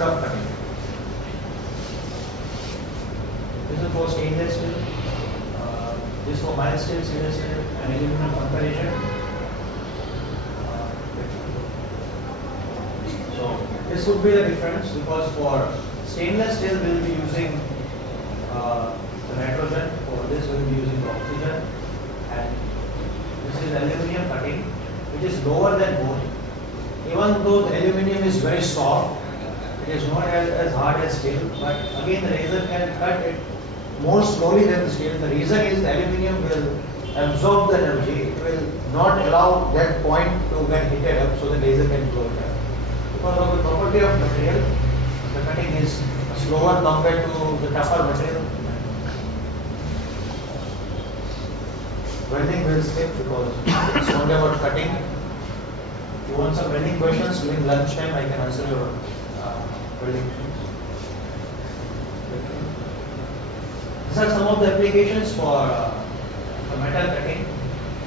of cutting. This is for stainless steel. This for mild steel, stainless steel, and aluminum comparison. So this would be the difference, because for stainless steel we will be using the nitrogen. For this we will be using the oxygen, and this is aluminum cutting, which is lower than both. Even though the aluminum is very soft, it is not as hard as steel, but again the laser can cut it more slowly than the steel. The reason is the aluminum will absorb the energy. It will not allow that point to get heated up, so the laser can blow it up. Because of the property of material, the cutting is slower compared to the tougher material. Welding will skip because it's only about cutting. If you want some welding questions during lunchtime, I can answer your welding. These are some of the applications for metal cutting.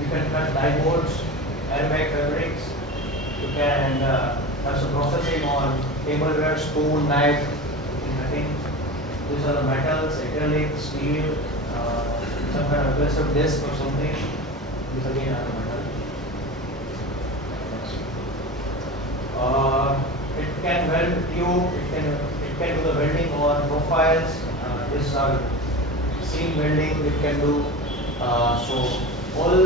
You can cut die boards, airbag fabrics. You can have some processing on tableware, spoon, knife, cutting. These are the metals, acrylic, steel, some kind of aggressive disc or something. These again are the metal. It can weld tube. It can do the welding on profiles. These are seam welding. It can do so all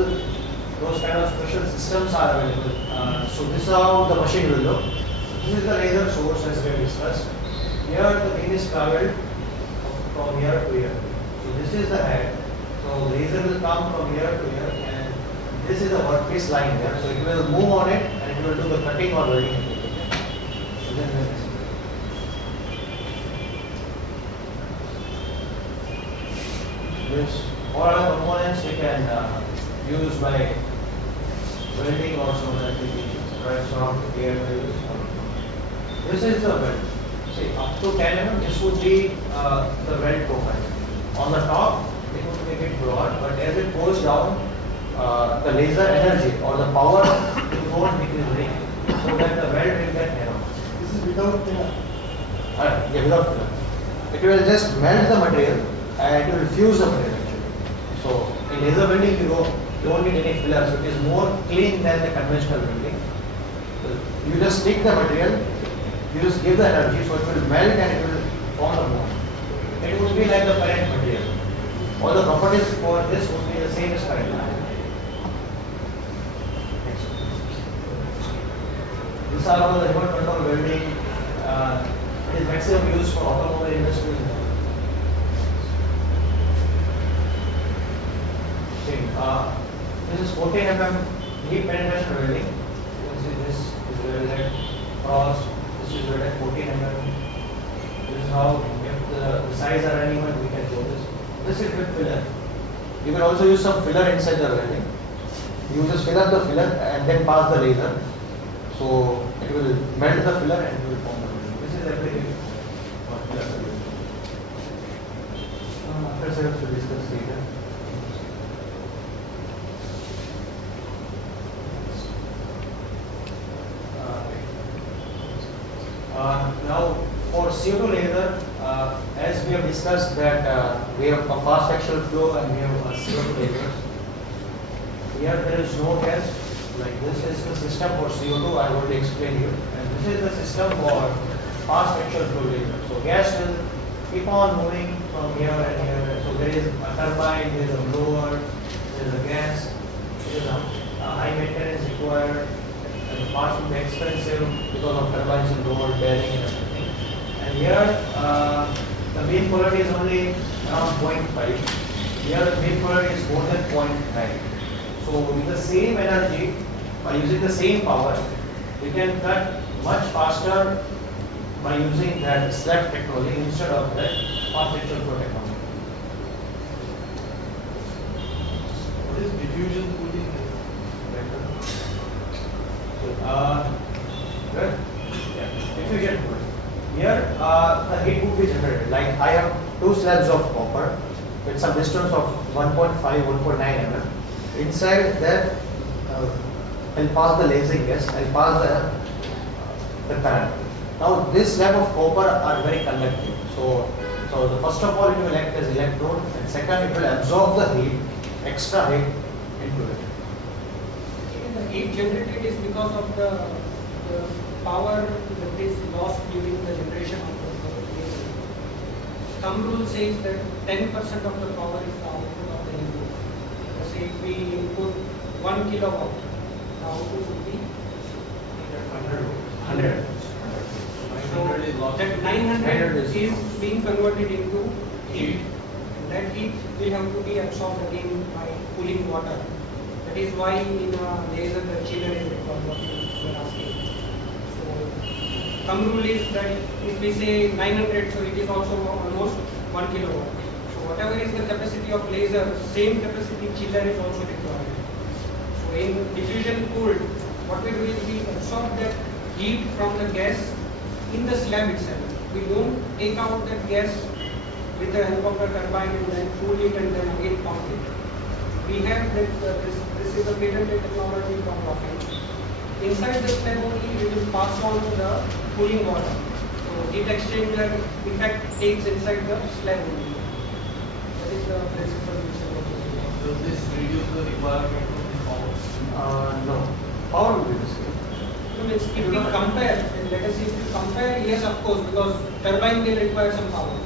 those kind of special systems are available. So this is how the machine will look. This is the laser source as we have discussed. Here the thing is traveled from here to here. So this is the head. So the laser will come from here to here, and this is the workpiece line here. So it will move on it and it will do the cutting or welding. This all other components we can use by welding or some other applications. Right, so not here this is the weld. See, up to 10 mm, this would be the weld profile. On the top, they would make it broad, but as it goes down, the laser energy or the power will go on decreasing, so that the weld will get narrow. This is without filler. Yeah, without filler. It will just melt the material and it will fuse the material actually. So in laser welding, you don't need any filler, so it is more clean than the conventional welding. So you just stick the material, you just give the energy, so it will melt and it will form the mold. It would be like the parent material. All the properties for this would be the same as parent material. Next. These are all the remote control welding. It is maximum used for automobile industry. This is 14 mm deep penetration welding. You can see this is welded cross. This is welded 14 mm. This is how, if the size are uneven, we can do this. This is with filler. You can also use some filler inside the welding. You just fill up the filler and then pass the laser. So it will melt the filler and it will form the welding. This is application for filler welding. After steps to discuss later. Now for CO2 laser, as we have discussed that we have a fast axial flow and we have a CO2 laser. Here there is no gas. Like this is the system for CO2. I will explain you. And this is the system for fast axial flow laser. So gas will keep on moving from here and here. So there is a turbine, there is a blower, there is a gas, there is a high maintenance required. And the parts will be expensive because of turbines and blower, bearing and everything. And here the mean polarity is only around 0.5. Here the mean polarity is more than 0.9. So with the same energy, by using the same power, we can cut much faster by using that slab technology instead of that fast axial flow technology. What is diffusion cooling? Good. Yeah. Diffusion cooling. Here the heat would be generated. Like I have two slabs of copper with some distance of 1.5, 1.9 mm. Inside that, I'll pass the lasing gas. I'll pass the current. Now this slab of copper are very conductive. So the first of all it will act as electrode, and second it will absorb the heat, extra heat into it. The heat generated is because of the power that is lost during the generation of the laser. Thumb rule says that 10% of the power is the output of the input. Let's say if we input 1 kilowatt, the output would be 100. so that 900 is being converted into heat. That heat will have to be absorbed again by cooling water. That is why in a laser the chiller is required, what you were asking. So thumb rule is that if we say 900, so it is also almost 1 kilowatt. So whatever is the capacity of laser, same capacity chiller is also required. So in diffusion cooled, what we do is we absorb that heat from the gas in the slab itself. We don't take out that gas with the help of the turbine and then cool it and then again pump it. We have that, this is a patented technology from Waterjet. Inside the slab only we will pass on the cooling water. So heat exchanger effect takes inside the slab only. That is the principle which is working. Does this reduce the requirement of the power? No, power will be the same. No, means if we compare, and let us say if you compare, yes of course, because turbine will require some power.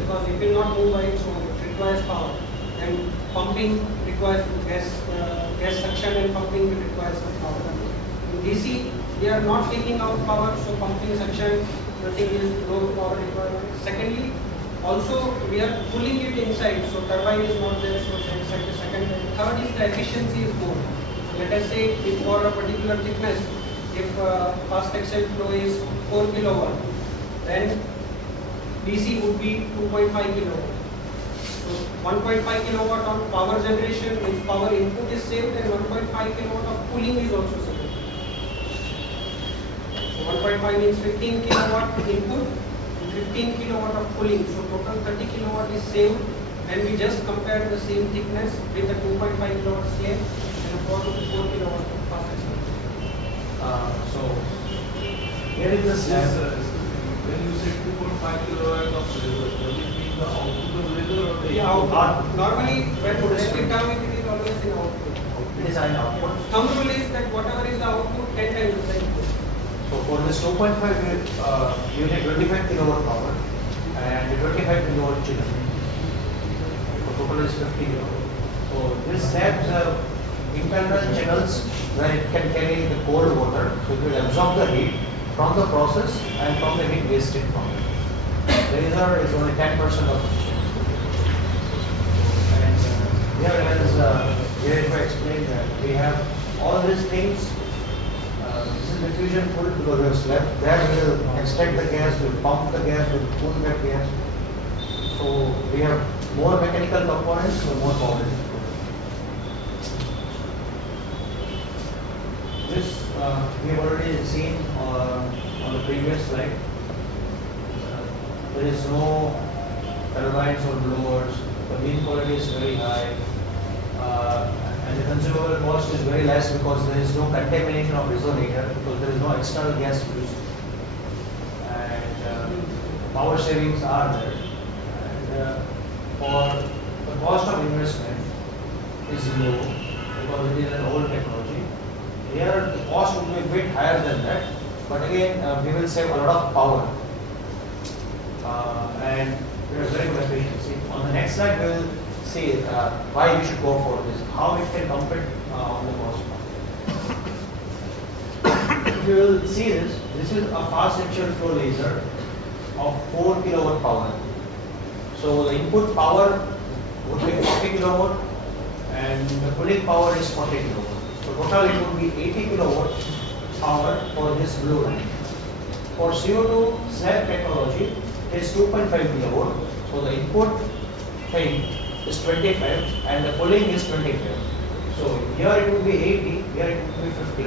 Because it will not move by its own, it requires power. And pumping requires gas suction, and pumping will require some power. In DC, we are not taking out power, so pumping suction, nothing is low power requirement. Secondly, also we are pulling it inside, so turbine is not there, so inside the second. Third is the efficiency is more. So let us say if for a particular thickness, if fast axial flow is 4 kilowatt, then DC would be 2.5 kilowatt. So 1.5 kilowatt on power generation, if power input is saved, then 1.5 kilowatt of cooling is also saved. So 1.5 means 15 kilowatt input, 15 kilowatt of cooling. So total 30 kilowatt is saved when we just compare the same thickness with the 2.5 kilowatt slab and a 4 kilowatt of fast axial. So here is the slab. When you say 2.5 kilowatt of laser, does it mean the output of laser or the Yeah, input? output. Normally, when we break it down, it is always in output. It is an output. Thumb rule is that whatever is the output, 10 times the input. So for this 2.5 you need 25 kilowatt power and 25 kilowatt chiller. So total is 50 kilowatt. So this slabs internal channels where it can carry the cold water, so it will absorb the heat from the process and from the heat wasted from it. Laser is only 10% of efficiency. And here as if I explained that we have all these things. This is diffusion cooled because we have slab. There we will extract the gas, we will pump the gas, we will cool that gas. So we have more mechanical components, so more power. This we have already seen on the previous slide. There is no turbines or blowers. The beam quality is very high, and the consumable cost is very less because there is no contamination of resonator because there is no external gas used, and power savings are there. And for the cost of investment is low because it is an old technology. Here the cost will be a bit higher than that, but again we will save a lot of power, and there is very good efficiency. On the next slide we will see why you should go for this, how it can compete on the cost. If you will see this is a fast axial flow laser of 4 kilowatt power. So the input power would be 40 kilowatt and the cooling power is 40 kilowatt. So total it would be 80 kilowatt power for this blue line. For CO2 slab technology it is 2.5 kilowatt. So the input thing is 25 and the cooling is 25. So here it would be 80, here it would be 50.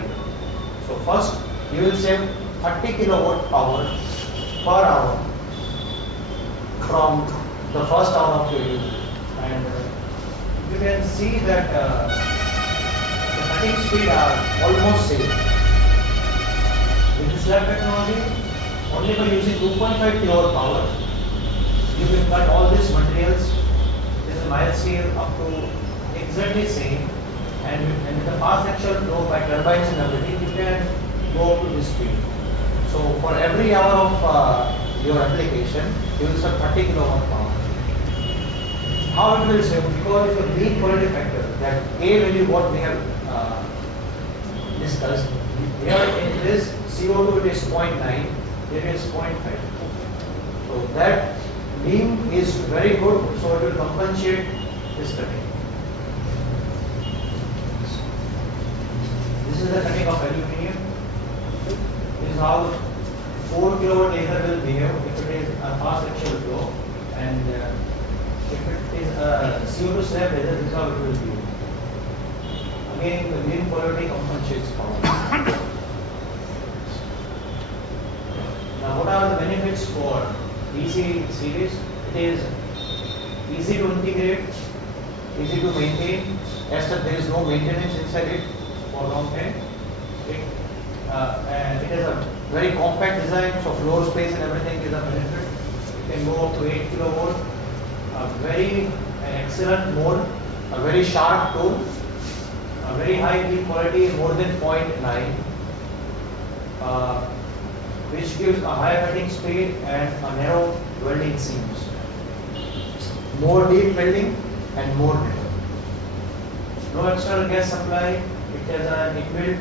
So first you will save 30 kilowatt power per hour from the first hour of your use. And you can see that the cutting speed are almost same. With this slab technology, only by using 2.5 kilowatt power, you can cut all these materials. This is a mild steel up to exactly same, and with the fast axial flow by turbines and everything, you can go up to this speed. So for every hour of your application, you will save 30 kilowatt power. How it will save? Because it's a lean quality factor, that A value what we have discussed. Here in this CO2 it is 0.9, here is 0.5. So that beam is very good, so it will compensate this cutting. This is the cutting of aluminium. This is how 4 kilowatt laser will behave if it is a fast axial flow, and if it is a CO2 slab laser, this is how it will behave. Again, the beam quality compensates power. Now, what are the benefits for DC series? It is easy to integrate, easy to maintain, as that there is no maintenance inside it for a long time. And it is a very compact design, so floor space and everything is a benefit. It can go up to 8 kilovolt, a very excellent mode, a very sharp tool, a very high beam quality, more than 0.9. Which gives a high cutting speed and a narrow welding seams. More deep welding and more narrow. No external gas supply. It has an inbuilt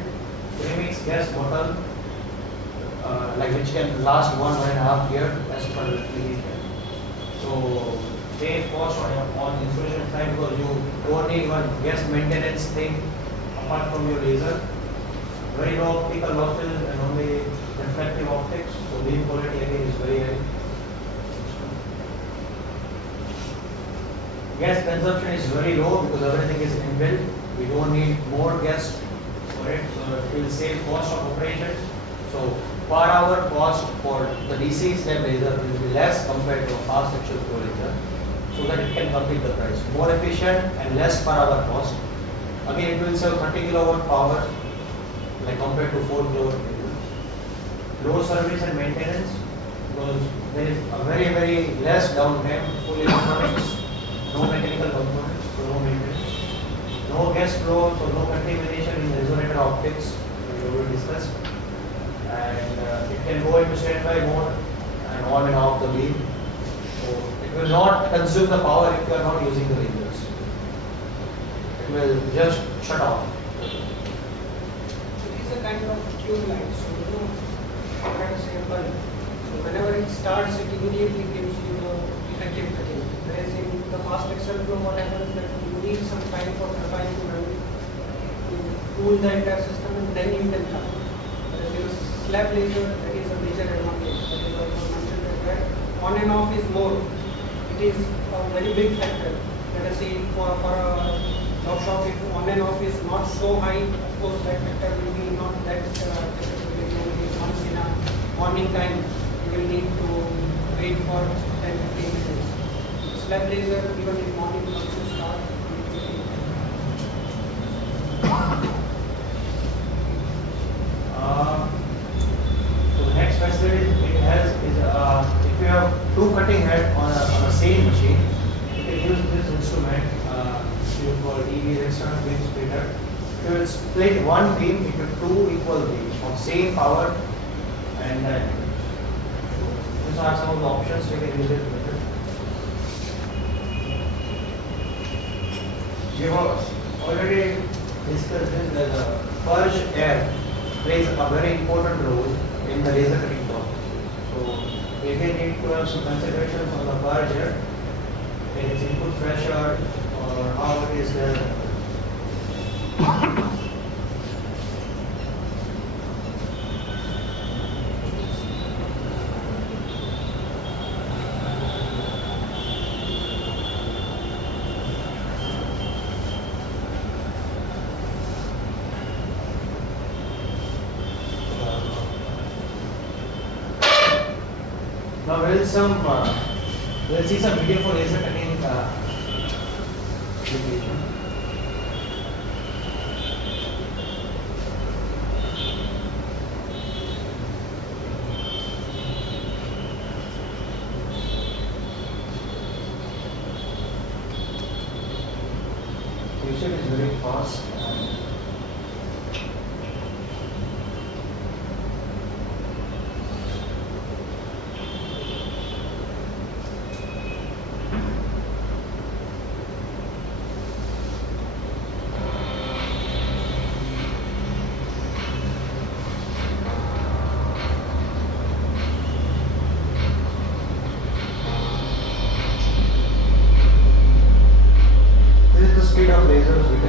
premix gas bottle, like which can last 1.5 years as per the PV. So save cost on installation side, because you don't need one gas maintenance thing apart from your laser. Very low optical losses and only reflective optics, so beam quality again is very high. Gas consumption is very low because everything is inbuilt. We don't need more gas for it, so it will save cost of operation. So per hour cost for the DC slab laser will be less compared to a fast axial flow laser, so that it can compete the price. More efficient and less per hour cost. Again, it will save 30 kilowatt power, like compared to 4 kilowatt laser. Low service and maintenance, because there is a very less downtime, full electronics, no mechanical components, so no maintenance. No gas flow, so no contamination in resonator optics, we already discussed. And it can go into standby mode and on and off the beam. So it will not consume the power if you are not using the lasers. It will just shut off. It is a kind of tube light, so you know, kind of say a bulb. So whenever it starts, it immediately gives you the effective cutting. Whereas in the fast axial flow, what happens is that you need some time for turbine to run, to cool the entire system, and then you can cut. Whereas in a slab laser, that is a major advantage. That is also mentioned that on and off is more. It is a very big factor. Let us say for a workshop, if on and off is not so high, of course that factor will be not that once in a morning time, you will need to wait for 10-15 minutes. Slab laser, even in morning, once you start, so the next facility it has is if you have two cutting head on a same machine, you can use this instrument for EV external beam splitter. You will split one beam into two equal beams of same power and so these are some of the options you can use it with it. We have already discussed this that the purge air plays a very important role in the laser cutting process. So we again need to have some considerations on the purge air, its input pressure or how it is now we'll see some video for laser cutting application. Waterjet is very fast. And this is the speed of lasers.